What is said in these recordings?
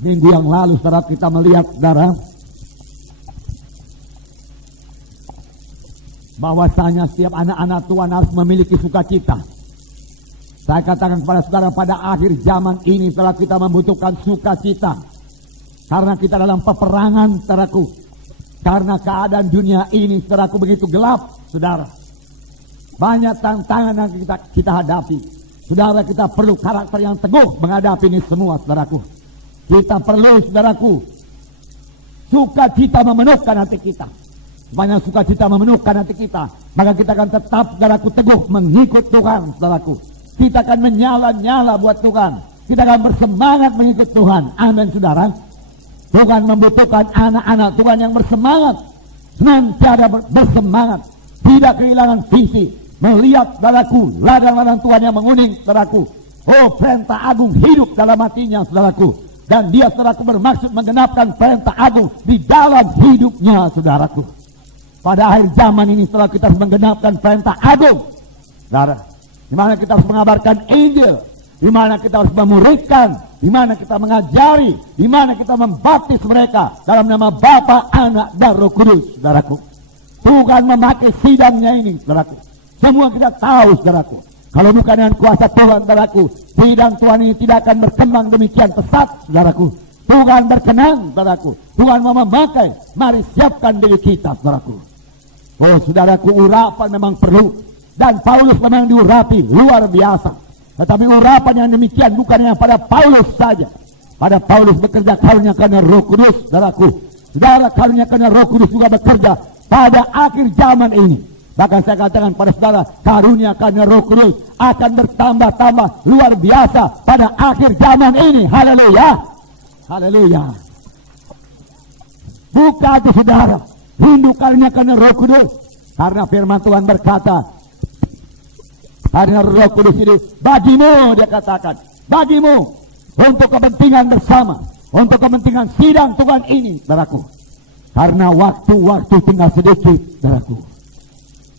Minggu yang lalu saudara kita melihat saudara bahwasanya setiap anak-anak Tuhan harus memiliki sukacita. Saya katakan kepada saudara, pada akhir zaman ini setelah kita membutuhkan sukacita. Karena kita dalam peperangan, saudaraku. Karena keadaan dunia ini, saudaraku, begitu gelap, saudara. Banyak tantangan yang kita hadapi. Saudara, kita perlu karakter yang teguh menghadapi ini semua, saudaraku. Kita perlu, saudaraku, sukacita memenuhkan hati kita. Banyak sukacita memenuhkan hati kita, maka kita akan tetap, saudaraku, teguh mengikut Tuhan, saudaraku. Kita akan menyala-nyala buat Tuhan. Kita akan bersemangat mengikut Tuhan. Amin, saudara. Tuhan membutuhkan anak-anak Tuhan yang bersemangat, senantiasa bersemangat, tidak kehilangan visi, melihat, saudaraku, ladang-ladang Tuhan yang menguning, saudaraku. Oh, perintah agung hidup dalam hatinya, saudaraku. Dan dia, saudaraku, bermaksud menggenapkan perintah agung di dalam hidupnya, saudaraku. Pada akhir zaman ini setelah kita harus menggenapkan perintah agung, saudara, di mana kita harus mengabarkan Injil, di mana kita harus memuridkan, di mana kita mengajari, di mana kita membaptis mereka dalam nama Bapa, Anak, dan Roh Kudus, saudaraku. Tuhan memakai sidangnya ini, saudaraku. Semua kita tahu, saudaraku. Kalau bukan dengan kuasa Tuhan, saudaraku, sidang Tuhan ini tidak akan berkembang demikian pesat, saudaraku. Tuhan berkenan, saudaraku. Tuhan mau memakai. Mari siapkan diri kita, saudaraku. Oh, saudaraku, urapan memang perlu. Dan Paulus memang diurapi luar biasa. Tetapi urapan yang demikian bukan yang pada Paulus saja. Pada Paulus bekerja karunia karena Roh Kudus, saudaraku. Saudara, karunia karena Roh Kudus juga bekerja pada akhir zaman ini. Bahkan saya katakan pada saudara, karunia karena Roh Kudus akan bertambah-tambah luar biasa pada akhir zaman ini. Haleluya. Haleluya. Buka itu, saudara. Rindu karunia karena Roh Kudus. Karena firman Tuhan berkata, karena Roh Kudus ini bagimu, dia katakan, bagimu, untuk kepentingan bersama, untuk kepentingan sidang Tuhan ini, saudaraku. Karena waktu-waktu tinggal sedikit, saudaraku.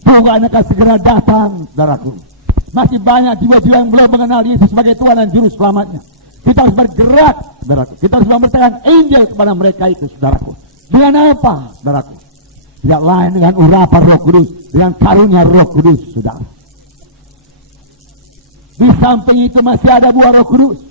Tuhan akan segera datang, saudaraku. Masih banyak jiwa-jiwa yang belum mengenal Yesus sebagai Tuhan dan Juru Selamatnya. Kita harus bergerak, saudaraku. Kita harus memberitakan Injil kepada mereka itu, saudaraku. Dengan apa, saudaraku? Tidak lain dengan urapan Roh Kudus, dengan karunia Roh Kudus, saudara. Di samping itu masih ada buah Roh Kudus.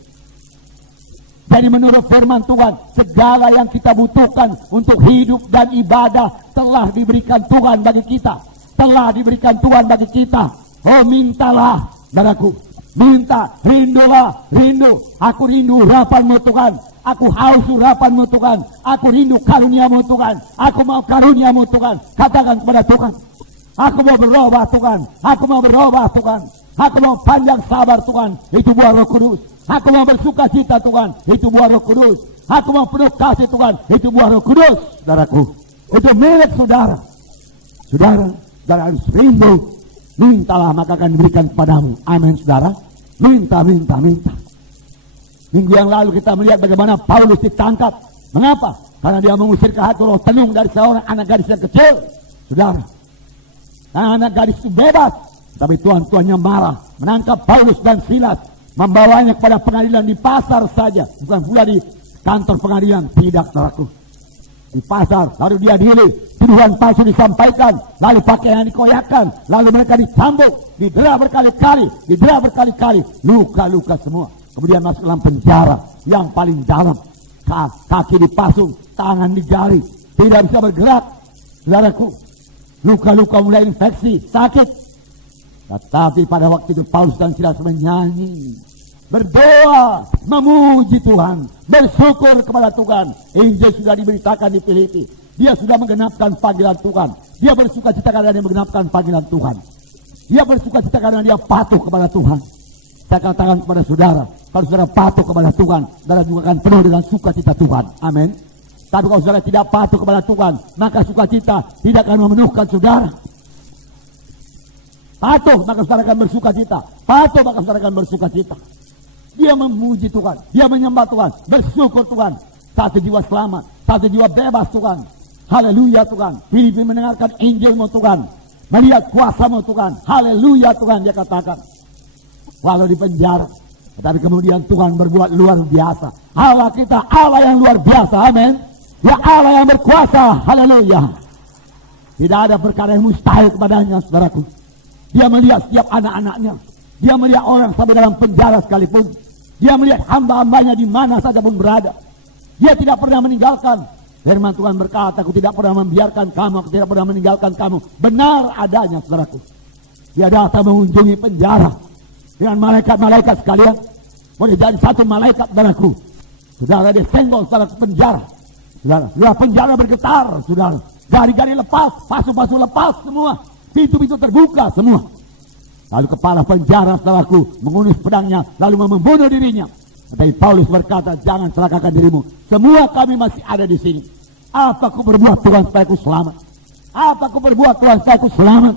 Jadi menurut firman Tuhan, segala yang kita butuhkan untuk hidup dan ibadah telah diberikan Tuhan bagi kita. Telah diberikan Tuhan bagi kita. Oh, mintalah, saudaraku. Minta, rindulah, rindu. Aku rindu urapan-Mu, Tuhan. Aku haus urapan-Mu, Tuhan. Aku rindu karunia-Mu, Tuhan. Aku mau karunia-Mu, Tuhan. Katakan kepada Tuhan. Aku mau berubah, Tuhan. Aku mau berubah, Tuhan. Aku mau panjang sabar, Tuhan. Itu buah Roh Kudus. Aku mau bersuka cita, Tuhan. Itu buah Roh Kudus. Aku mau penuh kasih, Tuhan. Itu buah Roh Kudus, saudaraku. Itu milik saudara. Saudara, saudara harus rindu. Mintalah maka akan diberikan kepadamu. Amin, saudara. Minta, minta, minta. Minggu yang lalu kita melihat bagaimana Paulus ditangkap. Mengapa? Karena dia mengusir ke hati roh tenung dari seorang anak gadis yang kecil. Saudara, anak gadis itu bebas. Tapi tuan-tuannya marah. Menangkap Paulus dan Silas. Membawanya kepada pengadilan di pasar saja. Bukan pula di kantor pengadilan. Tidak, saudaraku. Di pasar, lalu dia diadili, tuduhan palsu disampaikan, lalu pakaian dikoyakkan, lalu mereka dicambuk, didera berkali-kali, luka-luka semua. Kemudian masuk dalam penjara yang paling dalam, kaki dipasung, tangan dijari, tidak bisa bergerak, saudaraku. Luka-luka mulai infeksi, sakit. Tetapi pada waktu itu Paulus dan Silas menyanyi, berdoa, memuji Tuhan, bersyukur kepada Tuhan. Injil sudah diberitakan di Filipi. Dia sudah menggenapkan panggilan Tuhan. Dia bersuka cita karena dia menggenapkan panggilan Tuhan. Dia bersuka cita karena dia patuh kepada Tuhan. Saya katakan kepada saudara, kalau saudara patuh kepada Tuhan, saudara juga akan penuh dengan sukacita Tuhan. Amin. Tapi kalau saudara tidak patuh kepada Tuhan, maka sukacita tidak akan memenuhkan saudara. Patuh, maka saudara akan bersukacita. Patuh, maka saudara akan bersukacita. Dia memuji Tuhan, dia menyembah Tuhan, bersyukur Tuhan. Satu jiwa selamat, satu jiwa bebas Tuhan. Haleluya Tuhan. Filipi mendengarkan Injil-Mu Tuhan, melihat kuasa-Mu Tuhan. Haleluya Tuhan, dia katakan. Walau di penjara, tetapi kemudian Tuhan berbuat luar biasa. Allah kita Allah yang luar biasa, amin. Ya Allah yang berkuasa, haleluya. Tidak ada perkara yang mustahil kepadanya, saudaraku. Dia melihat setiap anak-anaknya. Dia melihat orang sampai dalam penjara sekalipun. Dia melihat hamba-hambanya di mana saja pun berada. Dia tidak pernah meninggalkan. Firman Tuhan berkata, aku tidak pernah membiarkan kamu, aku tidak pernah meninggalkan kamu. Benar adanya, saudaraku. Dia datang mengunjungi penjara dengan malaikat-malaikat sekalian. Boleh jadi satu malaikat, saudaraku. Saudara, dia senggol saudara ke penjara. Saudara, penjara bergetar, saudara. Gari-gari lepas, pasu-pasu lepas semua. Pintu-pintu terbuka semua. Lalu kepala penjara, saudaraku, mengunus pedangnya, lalu membunuh dirinya. Tapi Paulus berkata, jangan celakakan dirimu. Semua kami masih ada di sini. Apa aku berbuat Tuhan supaya aku selamat? Apa aku berbuat Tuhan supaya aku selamat?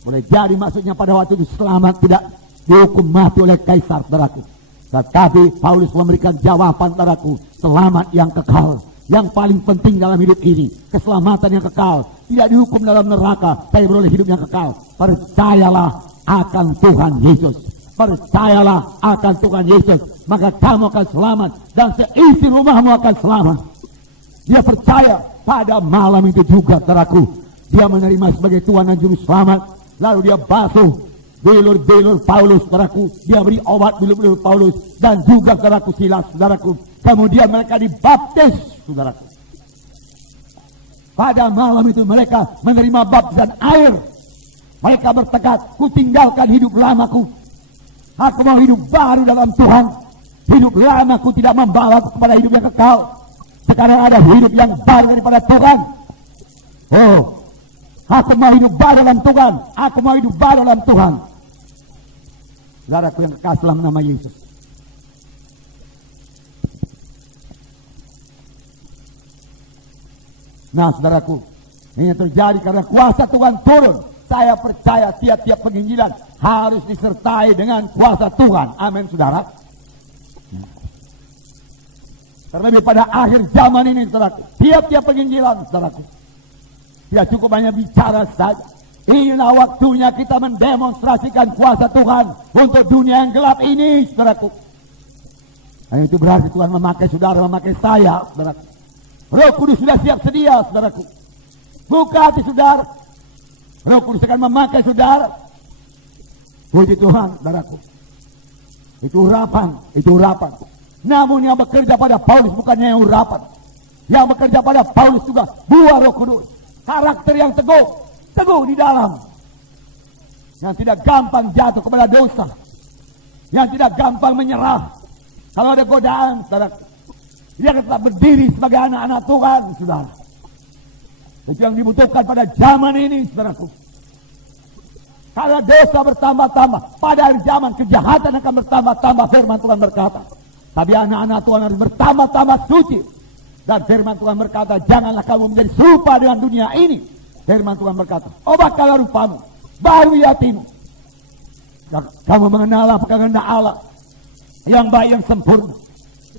Boleh jadi maksudnya pada waktu itu selamat tidak dihukum mati oleh kaisar, saudaraku. Tetapi Paulus memberikan jawaban, saudaraku, selamat yang kekal. Yang paling penting dalam hidup ini, keselamatan yang kekal. Tidak dihukum dalam neraka, tapi beroleh hidup yang kekal. Percayalah akan Tuhan Yesus. Percayalah akan Tuhan Yesus, maka kamu akan selamat dan seisi rumahmu akan selamat. Dia percaya pada malam itu juga, saudaraku, dia menerima sebagai Tuhan dan Juru Selamat. Lalu dia basuh belur-belur Paulus, saudaraku. Dia beri obat belur-belur Paulus dan juga, saudaraku, Silas, saudaraku. Kemudian mereka dibaptis, saudaraku. Pada malam itu mereka menerima baptisan air. Mereka bertekad, ku tinggalkan hidup lamaku. Aku mau hidup baru dalam Tuhan. Hidup lamaku tidak membawa kepada hidup yang kekal. Sekarang ada hidup yang baru daripada Tuhan. Oh, aku mau hidup baru dalam Tuhan. Aku mau hidup baru dalam Tuhan. Saudaraku yang kekasih dalam nama Yesus. Nah, saudaraku, ini terjadi karena kuasa Tuhan turun. Saya percaya tiap-tiap penginjilan harus disertai dengan kuasa Tuhan. Amin, saudara. Terlebih pada akhir zaman ini, saudaraku, tiap-tiap penginjilan, saudaraku, tidak cukup hanya bicara saja. Inilah waktunya kita mendemonstrasikan kuasa Tuhan untuk dunia yang gelap ini, saudaraku. Dan itu berarti Tuhan memakai saudara, memakai saya, saudaraku. Roh Kudus sudah siap sedia, saudaraku. Buka hati saudara. Roh Kudus akan memakai saudara. Puji Tuhan, saudaraku. Itu urapan. Namun yang bekerja pada Paulus bukannya yang urapan. Yang bekerja pada Paulus juga buah Roh Kudus. Karakter yang teguh di dalam. Yang tidak gampang jatuh kepada dosa. Yang tidak gampang menyerah. Kalau ada godaan, saudaraku, dia tetap berdiri sebagai anak-anak Tuhan, saudara. Itu yang dibutuhkan pada zaman ini, saudaraku. Karena dosa bertambah-tambah, pada hari zaman kejahatan akan bertambah-tambah, firman Tuhan berkata. Tapi anak-anak Tuhan harus bertambah-tambah suci. Dan firman Tuhan berkata, janganlah kamu menjadi serupa dengan dunia ini. Firman Tuhan berkata, ubahkanlah rupamu, baru hatimu. Kamu mengenal kehendak Allah yang baik, yang sempurna.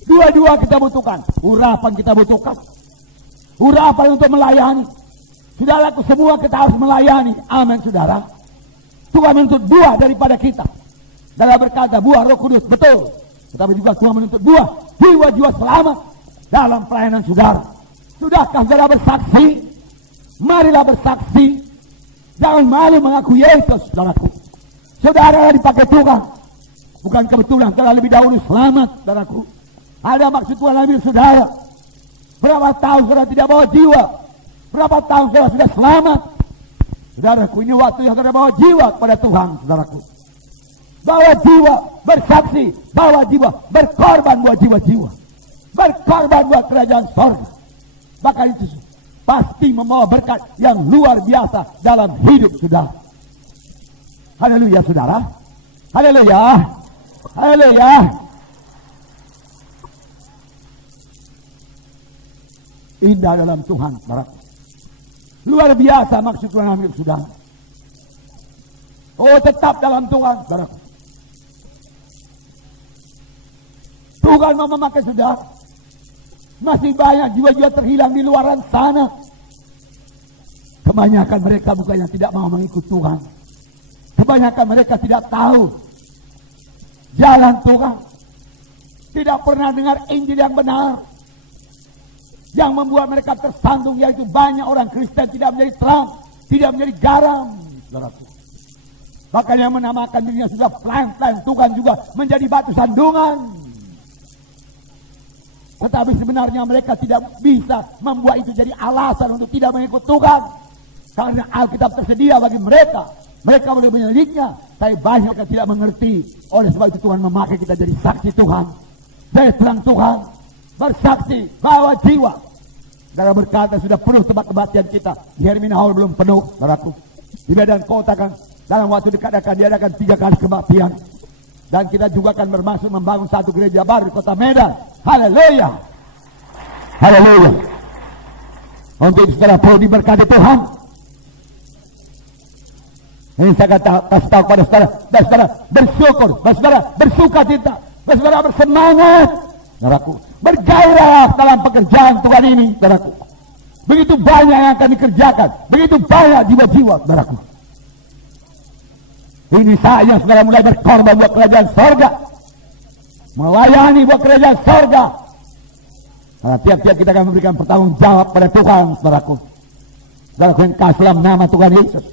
Dua-dua kita butuhkan. Urapan kita butuhkan. Urapan untuk melayani. Saudaraku, semua kita harus melayani. Amin, saudara. Tuhan menuntut buah daripada kita. Dalam berkata buah Roh Kudus, betul. Tetapi juga Tuhan menuntut buah jiwa-jiwa selamat dalam pelayanan saudara. Sudahkah saudara bersaksi? Marilah bersaksi. Jangan malu mengaku Yesus, saudaraku. Saudara dipakai Tuhan. Bukan kebetulan telah lebih dahulu selamat, saudaraku. Ada maksud Tuhan ambil saudara. Berapa tahun saudara tidak bawa jiwa? Berapa tahun saudara sudah selamat? Saudaraku, ini waktu yang saudara bawa jiwa kepada Tuhan, saudaraku. Bawa jiwa, bersaksi. Bawa jiwa, berkorban buat jiwa-jiwa. Berkorban buat kerajaan sorga. Bahkan itu pasti membawa berkat yang luar biasa dalam hidup saudara. Haleluya, saudara. Haleluya. Haleluya. Indah dalam Tuhan, saudara. Luar biasa maksud Tuhan ambil saudara. Oh, tetap dalam Tuhan, saudara. Tuhan mau memakai saudara. Masih banyak jiwa-jiwa terhilang di luaran sana. Kebanyakan mereka bukannya tidak mau mengikut Tuhan. Kebanyakan mereka tidak tahu jalan Tuhan. tidak pernah dengar Injil yang benar. Yang membuat mereka tersandung yaitu banyak orang Kristen tidak menjadi terang, tidak menjadi garam, saudaraku. Bahkan yang menamakan dirinya sudah pelan-pelan Tuhan juga menjadi batu sandungan. Tetapi sebenarnya mereka tidak bisa membuat itu jadi alasan untuk tidak mengikut Tuhan. Karena Alkitab tersedia bagi mereka. Mereka boleh menyelidiknya, tapi banyak yang tidak mengerti. Oleh sebab itu Tuhan memakai kita jadi saksi Tuhan, jadi terang Tuhan, bersaksi, bawa jiwa. Dalam berkata sudah penuh tempat kebaktian kita. Di Hermina Hall belum penuh, saudaraku. Di Medan Kota kan dalam waktu dekat akan diadakan 3 kali kebaktian. Dan kita juga akan bermaksud membangun satu gereja baru di Kota Medan. Haleluya. Haleluya. Untuk saudara perlu diberkati Tuhan. Ini saya kasih tahu kepada saudara, dan saudara bersyukur, dan saudara bersuka cita, dan saudara bersemangat, saudaraku, bergairah dalam pekerjaan Tuhan ini, saudaraku. Begitu banyak yang akan dikerjakan, begitu banyak jiwa-jiwa, saudaraku. Ini saatnya saudara mulai berkorban buat kerajaan sorga, melayani buat kerajaan sorga. Karena tiap-tiap kita akan memberikan pertanggung jawab pada Tuhan, saudaraku. Saudaraku yang kasih dalam nama Tuhan Yesus.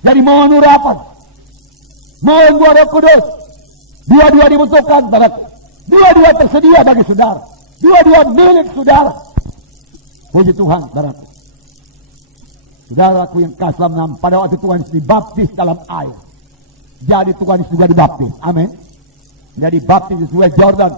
Jadi mohon urapan, mohon buah Roh Kudus. Dua-dua dibutuhkan, saudaraku. Dua-dua tersedia bagi saudara. Dua-dua milik saudara. Puji Tuhan, saudaraku. Saudaraku yang kasih dalam nama, pada waktu Tuhan dibaptis dalam air, jadi Tuhan juga dibaptis. Amin. Jadi baptis di Sungai Jordan.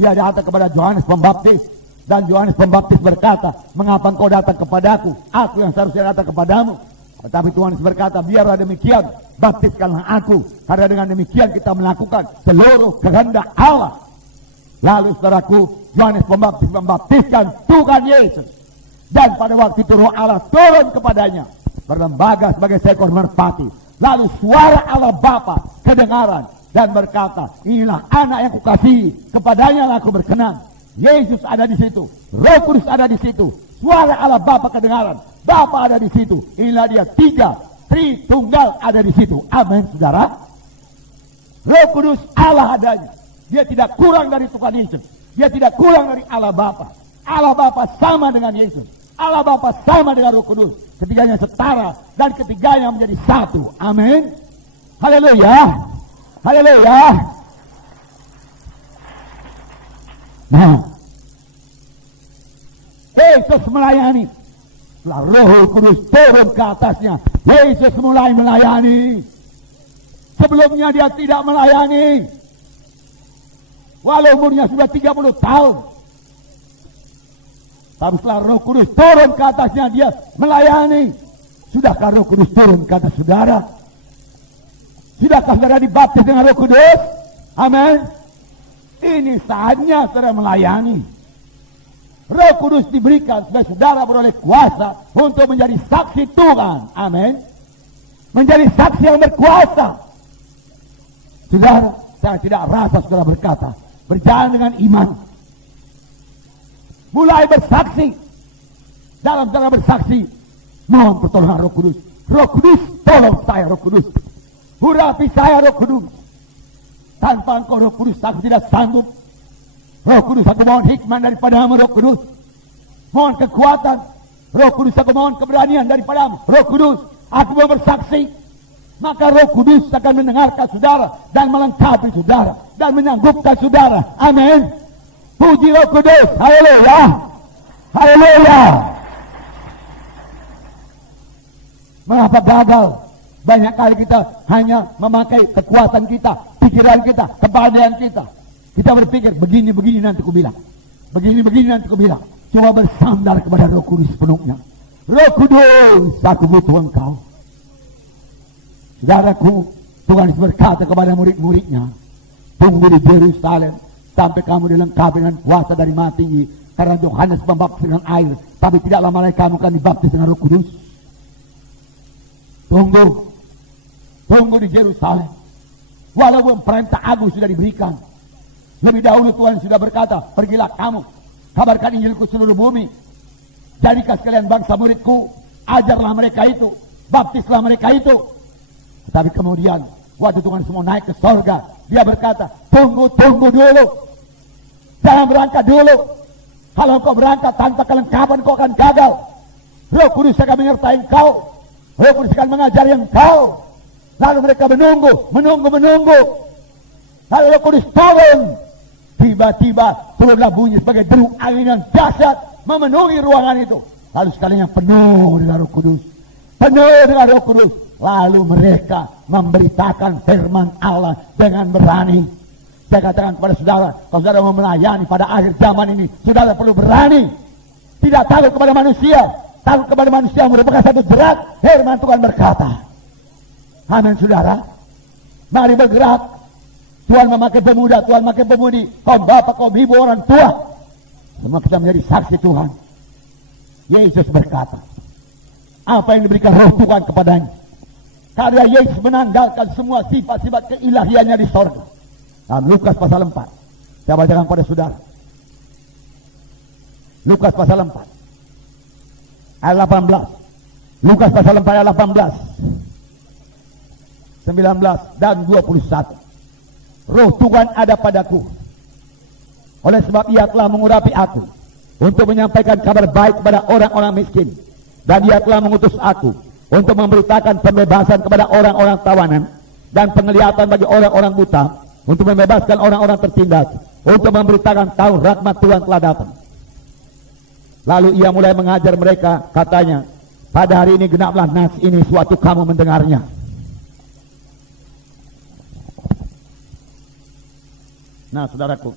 Dia datang kepada Yohanes Pembaptis. Dan Yohanes Pembaptis berkata, mengapa engkau datang kepadaku? Aku yang seharusnya datang kepadamu. Tetapi Tuhan berkata, biarlah demikian, baptiskanlah aku. Karena dengan demikian kita melakukan seluruh kehendak Allah. Lalu saudaraku, Yohanes Pembaptis membaptiskan Tuhan Yesus. Dan pada waktu itu Roh Allah turun kepadanya, berlembaga sebagai seekor merpati. Lalu suara Allah Bapa kedengaran dan berkata, inilah anak yang kukasihi, kepadanya lah aku berkenan. Yesus ada di situ, Roh Kudus ada di situ, suara Allah Bapa kedengaran, Bapa ada di situ. Inilah dia, 3 Tritunggal ada di situ. Amin, saudara. Roh Kudus Allah adanya. Dia tidak kurang dari Tuhan Yesus. Dia tidak kurang dari Allah Bapa. Allah Bapa sama dengan Yesus. Allah Bapa sama dengan Roh Kudus. Ketiganya setara dan ketiganya menjadi satu. Amin. Haleluya. Haleluya. Nah, Yesus melayani. Setelah Roh Kudus turun ke atasnya, Yesus mulai melayani. Sebelumnya dia tidak melayani. Walau umurnya sudah 30 tahun. Tapi setelah Roh Kudus turun ke atasnya, dia melayani. Sudahkah Roh Kudus turun ke atas saudara? Sudahkah saudara dibaptis dengan Roh Kudus? Amin. Ini saatnya saudara melayani. Roh Kudus diberikan supaya saudara beroleh kuasa untuk menjadi saksi Tuhan. Amin. Menjadi saksi yang berkuasa. Saudara, saya tidak rasa saudara berkata, berjalan dengan iman. Mulai bersaksi. Dalam cara bersaksi, mohon pertolongan Roh Kudus. Roh Kudus, tolong saya Roh Kudus. Urapi saya Roh Kudus. Tanpa engkau Roh Kudus, aku tidak sanggup. Roh Kudus, aku mohon hikmat daripadamu Roh Kudus. Mohon kekuatan. Roh Kudus, aku mohon keberanian daripadamu Roh Kudus. Aku mau bersaksi. Maka Roh Kudus akan mendengarkan saudara dan melengkapi saudara dan menyanggupkan saudara. Amin. Puji Roh Kudus. Haleluya. Haleluya. Mengapa gagal? Banyak kali kita hanya memakai kekuatan kita, pikiran kita, kepandaian kita. Kita berpikir, begini-begini nanti ku bilang. Begini-begini nanti ku bilang. Coba bersandar kepada Roh Kudus penuhnya. Roh Kudus, aku butuh engkau. Saudaraku, Tuhan berkata kepada murid-muridnya, tunggu di Yerusalem sampai kamu dilengkapi dengan kuasa dari Maha Tinggi. Karena Yohanes membaptis dengan air, tapi tidak lama lagi kamu akan dibaptis dengan Roh Kudus. Tunggu di Yerusalem. Walaupun perintah agung sudah diberikan, lebih dahulu Tuhan sudah berkata, pergilah kamu, kabarkan Injilku seluruh bumi. Jadikan sekalian bangsa muridku, ajarlah mereka itu, baptislah mereka itu. Tapi kemudian waktu Tuhan semua naik ke sorga, dia berkata, tunggu dulu. Jangan berangkat dulu. Kalau kau berangkat tanpa kelengkapan, kau akan gagal. Roh Kudus akan menyertai engkau. Roh Kudus akan mengajari engkau. Lalu mereka menunggu. Lalu Roh Kudus turun. Tiba-tiba turunlah bunyi sebagai deru angin yang dahsyat memenuhi ruangan itu. Lalu sekalinya penuh dengan Roh Kudus. Lalu mereka memberitakan firman Allah dengan berani. Saya katakan kepada saudara, kalau saudara mau melayani pada akhir zaman ini, saudara perlu berani. Tidak takut kepada manusia. Takut kepada manusia merupakan satu jerat. Firman Tuhan berkata. Amin saudara. Mari bergerak. Tuhan memakai pemuda, Tuhan memakai pemudi, kaum bapak, kaum ibu, orang tua. Semua kita menjadi saksi Tuhan. Yesus berkata, apa yang diberikan roh Tuhan kepadanya. Karena Yesus menanggalkan semua sifat-sifat keilahiannya di sorga. Dalam Lukas pasal 4. Saya bacakan pada saudara. Lukas pasal 4. Ayat 18. Lukas pasal 4 ayat 18. 19 dan 21. Roh Tuhan ada padaku. Oleh sebab ia telah mengurapi aku untuk menyampaikan kabar baik kepada orang-orang miskin. Dan ia telah mengutus aku untuk memberitakan pembebasan kepada orang-orang tawanan dan penglihatan bagi orang-orang buta, untuk membebaskan orang-orang tertindas, untuk memberitakan tahun rahmat Tuhan telah datang. Lalu ia mulai mengajar mereka, katanya, pada hari ini genaplah nas ini suatu kamu mendengarnya. Nah saudaraku,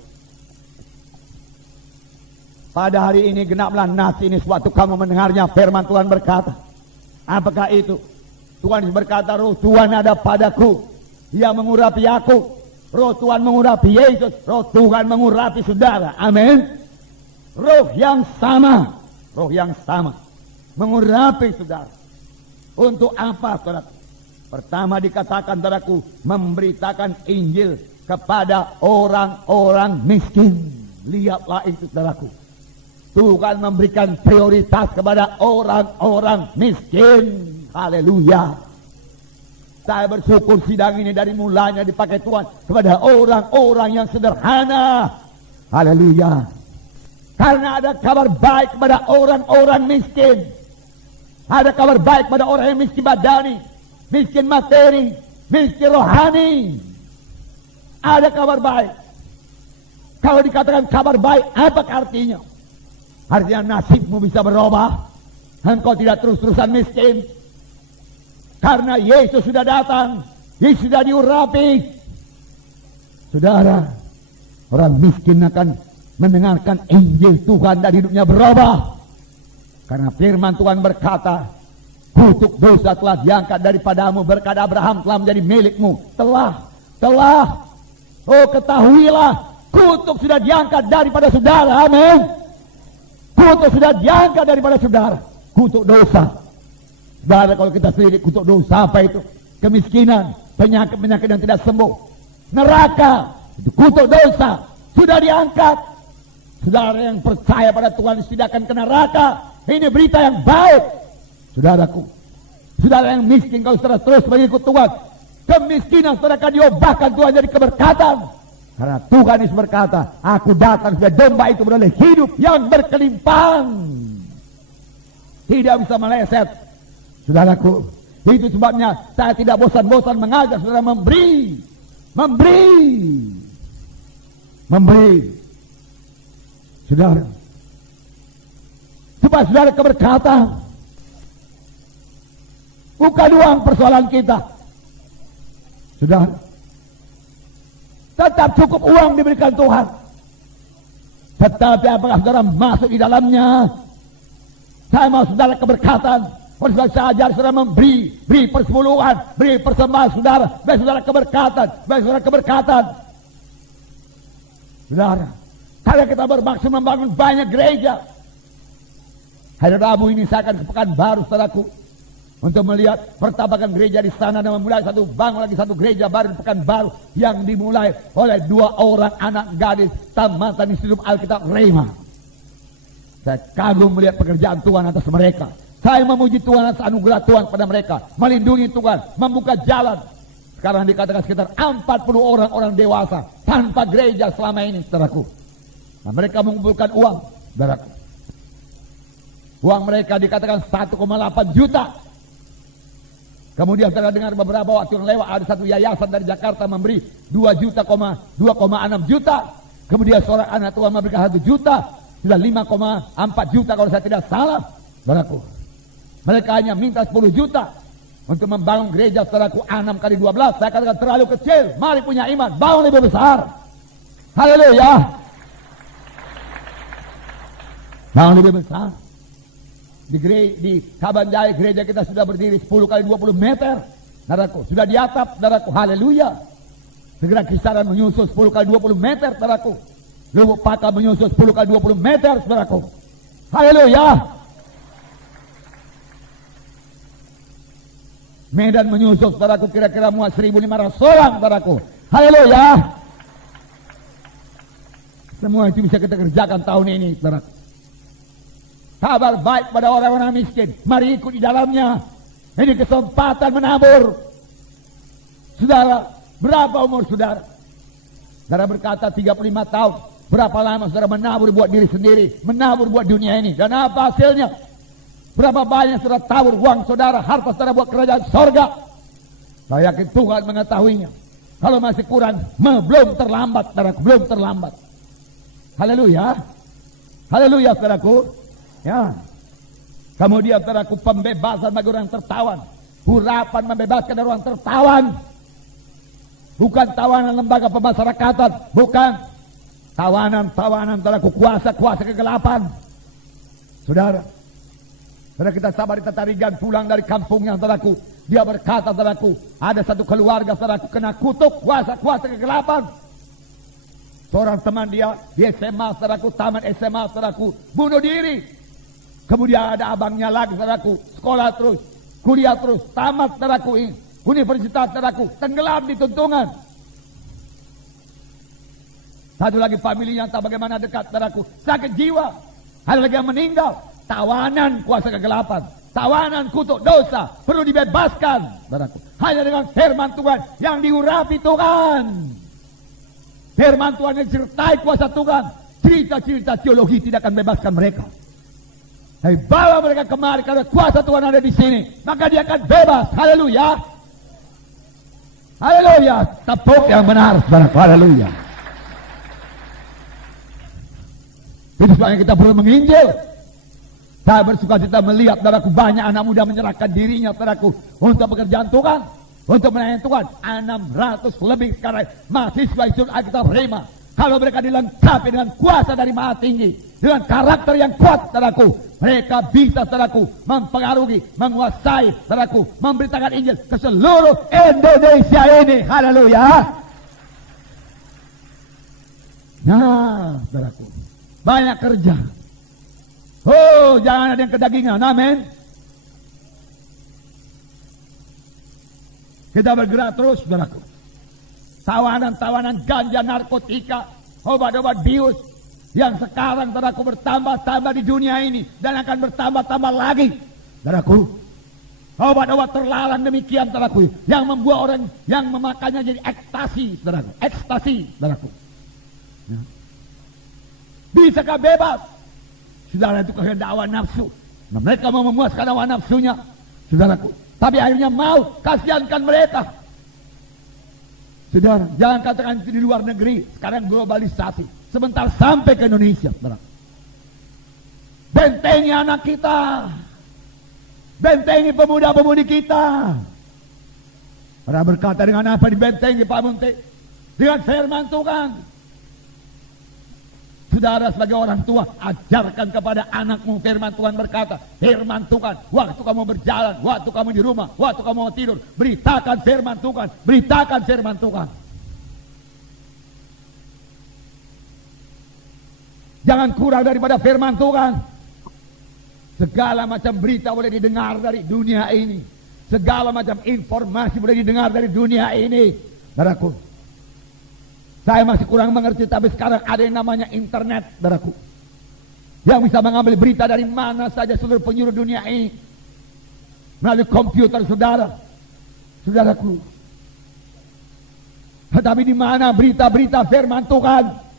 pada hari ini genaplah nas ini suatu kamu mendengarnya. Firman Tuhan berkata, apakah itu? Tuhan berkata, roh Tuhan ada padaku, ia mengurapi aku. Roh Tuhan mengurapi Yesus, roh Tuhan mengurapi saudara. Amin. Roh yang sama mengurapi saudara. Untuk apa saudara? Pertama dikatakan saudaraku, memberitakan Injil kepada orang-orang miskin. Lihatlah itu saudaraku. Tuhan memberikan prioritas kepada orang-orang miskin. Haleluya. Saya bersyukur sidang ini dari mulanya dipakai Tuhan kepada orang-orang yang sederhana. Haleluya. Karena ada kabar baik kepada orang-orang miskin. Ada kabar baik kepada orang yang miskin badani, miskin materi, miskin rohani. Ada kabar baik. Kalau dikatakan kabar baik, apa artinya? Artinya nasibmu bisa berubah. Engkau tidak terus-terusan miskin. Karena Yesus sudah datang. Yesus sudah diurapi. Saudara, orang miskin akan mendengarkan Injil Tuhan dan hidupnya berubah. Karena firman Tuhan berkata, kutuk dosa telah diangkat daripadamu, berkat Abraham telah menjadi milikmu. Telah. Oh ketahuilah, kutuk sudah diangkat daripada saudara. Amin. Kutuk sudah diangkat daripada saudara. Kutuk dosa. Saudara, kalau kita selidik kutuk dosa, apa itu? Kemiskinan, penyakit-penyakit yang tidak sembuh, neraka, itu kutuk dosa. Sudah diangkat. Saudara yang percaya pada Tuhan tidak akan ke neraka. Ini berita yang baik. Saudaraku, saudara yang miskin, kalau saudara terus mengikut Tuhan, kemiskinan saudara akan diubahkan Tuhan jadi keberkatan. Karena Tuhan Yesus berkata, aku datang supaya domba itu beroleh hidup yang berkelimpahan, tidak bisa meleset. Saudaraku, itu sebabnya saya tidak bosan-bosan mengajak saudara memberi. Saudara, supaya saudara keberkatan. Bukan uang persoalan kita. Saudara, tetap cukup uang diberikan Tuhan. Tetapi apakah saudara masuk di dalamnya? Saya mau saudara keberkatan. Kalau saya ajar saudara memberi, beri persepuluhan, beri persembahan saudara, beri saudara keberkatan. Saudara, kalau kita bermaksud membangun banyak gereja, hari Rabu ini saya akan ke Pekanbaru saudaraku, untuk melihat pertabakan gereja di sana dan memulai bangun lagi satu gereja baru di Pekanbaru yang dimulai oleh 2 orang anak gadis tamatan Institut Alkitab Rema. Saya kagum melihat pekerjaan Tuhan atas mereka. Saya memuji Tuhan atas anugerah Tuhan pada mereka, melindungi Tuhan, membuka jalan. Sekarang dikatakan sekitar 40 orang dewasa tanpa gereja selama ini, saudaraku. Nah, mereka mengumpulkan uang, saudaraku. Uang mereka dikatakan 1,8 juta. Kemudian saya dengar beberapa waktu yang lewat ada satu yayasan dari Jakarta memberi 2,6 juta. Kemudian seorang anak tua memberikan 1 juta. Sudah 5,4 juta kalau saya tidak salah, saudaraku. Mereka hanya minta 10 juta untuk membangun gereja, saudaraku, 6 kali 12. Saya katakan terlalu kecil. Mari punya iman, bangun lebih besar. Haleluya. Bangun lebih besar. Di Kabanjaya gereja kita sudah berdiri 10 kali 20 meter, saudaraku. Sudah di atap, saudaraku. Haleluya. Segera Kisaran menyusul 10 kali 20 meter, saudaraku. Lubuk Pakar menyusul 10 kali 20 meter, saudaraku. Haleluya. Medan menyusul, saudaraku, kira-kira muat 1.500 orang, saudaraku. Haleluya. Semua itu bisa kita kerjakan tahun ini, saudaraku. Kabar baik pada orang-orang miskin. Mari ikut di dalamnya. Ini kesempatan menabur. Saudara, berapa umur saudara? Saudara berkata 35 tahun. Berapa lama saudara menabur buat diri sendiri? Menabur buat dunia ini. Dan apa hasilnya? Berapa banyak saudara tabur uang saudara, harta saudara buat kerajaan sorga? Saya yakin Tuhan mengetahuinya. Kalau masih kurang, belum terlambat, saudara. Belum terlambat. Haleluya. Haleluya, saudaraku. Ya. Kemudian saudaraku, pembebasan bagi orang tertawan. Hurapan membebaskan dari orang tertawan. Bukan tawanan lembaga pemasyarakatan, bukan. Tawanan saudaraku, kuasa kegelapan. Saudara kita sahabat di Tarigan pulang dari kampungnya, saudaraku. Dia berkata, saudaraku, ada satu keluarga, saudaraku, kena kutuk kuasa kegelapan. Seorang teman dia di SMA, saudaraku, tamat SMA, saudaraku, bunuh diri. Kemudian ada abangnya lagi, saudaraku, sekolah terus, kuliah terus, tamat, saudaraku, universitas, saudaraku, tenggelam di tuntungan. Satu lagi familinya tak bagaimana dekat, saudaraku, sakit jiwa. Ada lagi yang meninggal, tawanan kuasa kegelapan, tawanan kutuk dosa, perlu dibebaskan, saudaraku. Hanya dengan firman Tuhan yang diurapi Tuhan. Firman Tuhan yang disertai kuasa Tuhan. Cerita-cerita teologi tidak akan bebaskan mereka. Tapi bawa mereka kemari karena kuasa Tuhan ada di sini, maka dia akan bebas. Haleluya. Haleluya. Tepuk yang benar, saudaraku. Haleluya. Itu sebabnya kita perlu menginjil. Saya bersuka cita melihat, saudaraku, banyak anak muda menyerahkan dirinya, saudaraku, untuk pekerjaan Tuhan, untuk melayani Tuhan. 600 lebih sekarang mahasiswa Institut Alkitab Rema. Kalau mereka dilengkapi dengan kuasa dari Maha Tinggi, dengan karakter yang kuat, saudaraku, mereka bisa, saudaraku, mempengaruhi, menguasai, saudaraku, memberitakan Injil ke seluruh Indonesia ini. Haleluya. Nah, saudaraku, banyak kerja. Oh, jangan ada yang kedagingan. Amin. Kita bergerak terus, saudaraku. Tawanan-tawanan ganja, narkotika, obat-obat bius yang sekarang, saudaraku, bertambah-tambah di dunia ini dan akan bertambah-tambah lagi, saudaraku. Obat-obat terlarang demikian, saudaraku, yang membuat orang yang memakannya jadi ekstasi, saudaraku. Ekstasi, saudaraku. Ya. Bisakah bebas? Saudara, itu kehendak hawa nafsu. Nah, mereka mau memuaskan hawa nafsunya, saudaraku. Tapi akhirnya mau, kasihankan mereka. Saudara, jangan katakan itu di luar negeri. Sekarang globalisasi. Sebentar sampai ke Indonesia, saudara. Bentengi anak kita. Bentengi pemuda-pemudi kita. Orang berkata, dengan apa dibentengi, Pak Munte? Dengan firman Tuhan. Saudara, sebagai orang tua, ajarkan kepada anakmu firman Tuhan. Berkata, firman Tuhan, waktu kamu berjalan, waktu kamu di rumah, waktu kamu mau tidur, beritakan firman Tuhan, beritakan firman Tuhan. Jangan kurang daripada firman Tuhan. Segala macam berita boleh didengar dari dunia ini, segala macam informasi boleh didengar dari dunia ini, saudaraku. Saya masih kurang mengerti, tapi sekarang ada yang namanya internet, saudaraku, yang bisa mengambil berita dari mana saja seluruh penjuru dunia ini melalui komputer, saudaraku. Tetapi di mana berita-berita firman Tuhan?